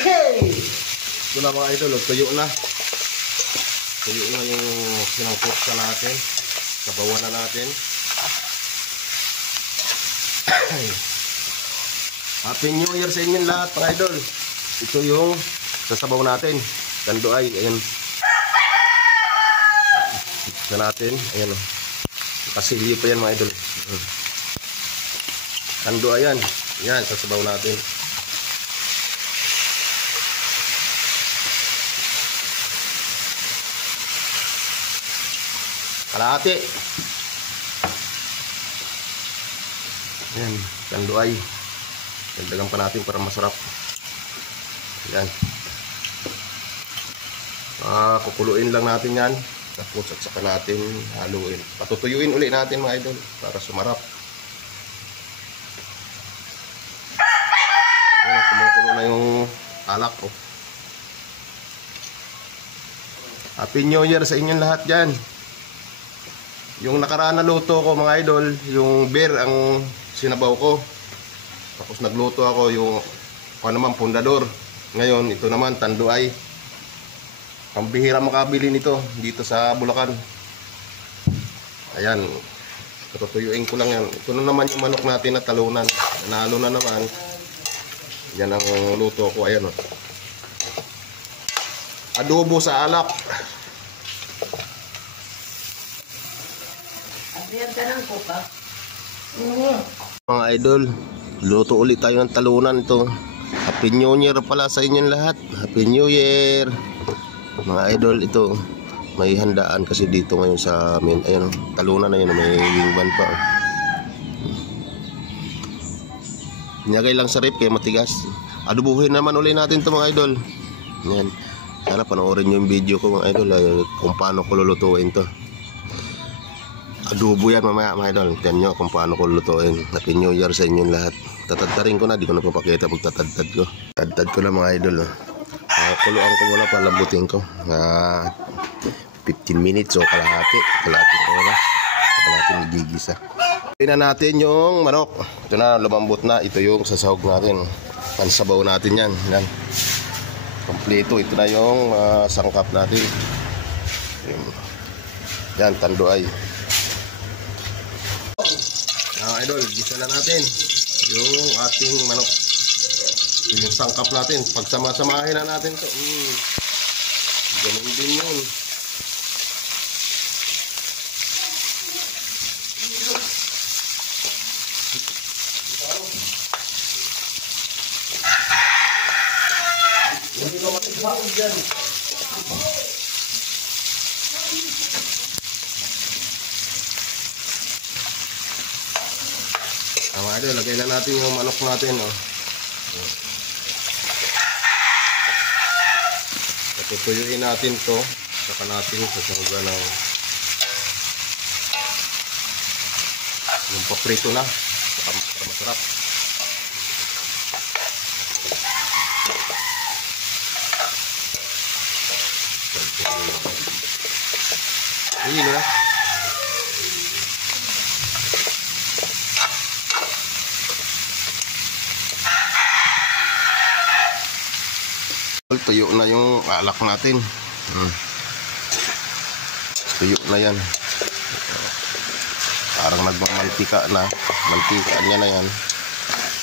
Ito na mga idol, tuyo na. Tuyo na yung sinangkutsa natin. Sabawan na natin. Happy New Year sa inyong lahat mga idol. Ito yung sasabaw natin. Tanduay, ayan. Ito natin, ayan o. Kasilyo pa yan mga idol. Tanduay yan. Ayan, sasabaw natin. Kalahati. Ayan, tanduay. Dagdagan pa natin para masarap. Ayan. Kukuluin lang natin yan. Tapos at saka natin haluin. Patutuyuin ulit natin mga idol para sumarap. Ayan, kumukulo na yung alak ko. Happy New Year sa inyong lahat dyan. Yung nakaraan na luto ko mga idol, yung beer ang sinabaw ko. Tapos nagluto ako yung naman pundador. Ngayon ito naman tanduay. Pambihira makabili nito dito sa Bulacan. Ayan, tutuyuin ko lang yan. Ito na naman yung manok natin na talunan. Nanalo na naman. Yan ang luto ko. Ayan o. Adobo sa alak. Mga idol, luto ulit tayo ng talunan ito. Happy New Year pala sa inyong lahat. Happy New Year. Mga idol, ito may handaan kasi dito ngayon sa amin. Ayun, talunan na yun, may wingman pa. Niyagay lang sa rip kaya matigas. Adobuhin naman ulit natin ito mga idol. Yan. Sana panoorin nyo yung video ko mga idol kung paano ko lulutuin to. Adobo yan mamaya mga idol. Tiyan nyo kung paano ko lulutuin. Happy New Year sa inyong lahat. Tatadtarin ko na, di ko na papakita pag tatadtad ko. Tadtad ko na mga idol. Kuluan ko muna, palambutin ko. 15 minutes o kalahating oras. Saka natin gigisa. Tingnan natin yung manok. Ito na, lumambot na. Ito yung sasahog natin. Pansabaw natin yan. Yan. Kompleto. Ito na yung sangkap natin. Yan, tanduay. Idol, gisa na natin yung ating manok. Yung sangkap natin. Pagsama-samahin na natin ito. Ganun din yun. Hindi ka matigbaon dyan. Mga idol, lagay na natin yung manok natin. Tutuyuin natin to. Saka natin sasahugan ng yung paprito na para masarap. Ayun na. Tuyo na yung alak natin. Tuyo na yan. Parang nagmamantika na. Mantika niya na yan.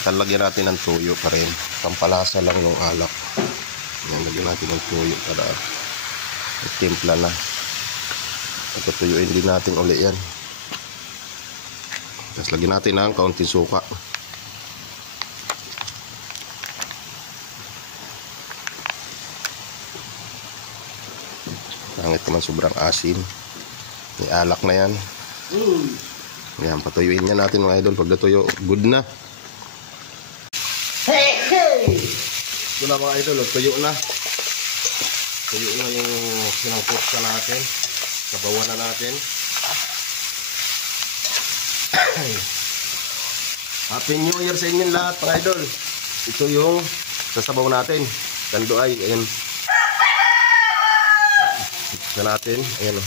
Talagyan natin ng tuyo pa rin. Pampalasa lang yung alak. Yan, lagyan natin ng tuyo para timpla na. Tutuyuin din natin ulit yan. Tapos lagyan natin ng kaunting suka. Pangit naman, sobrang asin. May alak na yan. Yan, patuyuin niya natin mga idol. Pag natuyo, good na. Ito na mga idol, tuyo na. Tuyo na yung sinangkutsa natin. Sabawan na natin. Happy New Year sa inyong lahat mga idol. Ito yung sasabaw natin. Tanduay, ayan. Ito natin, ayan o.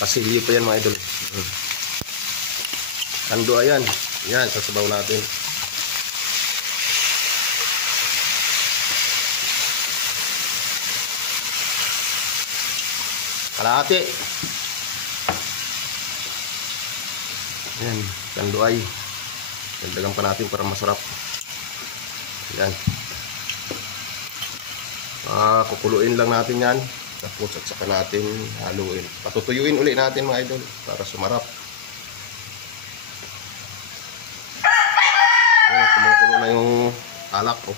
Kasilyo pa yan mga idol. Tanduay yan. Yan, sasabaw natin. kalahati. Ayan, tanduay. Dagdagan pa natin para masarap. Ayan. Kukuluin lang natin yan. Tapos at saka natin haluin. Patutuyuin ulit natin mga idol para sumarap. Ayan, kumukulo na yung alak ko.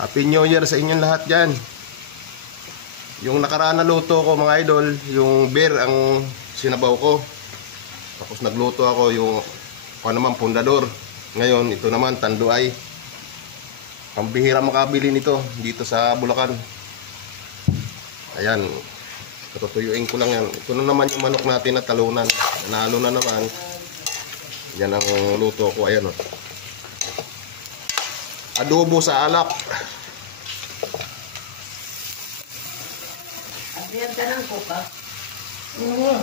Happy New Year sa inyong lahat dyan. Yung nakaraan na luto ko mga idol, yung beer ang sinabaw ko. Tapos nagluto ako yung naman pundador. Ngayon ito naman tanduay. Pambihira makabili nito dito sa Bulacan. Ayan, tutuyuin ko lang yan. Ito na naman yung manok natin na talunan. Nanalo na naman. Yan ang luto ko. Ayan o. Adobo sa alak. Abrihan ka ng kuka. Oo.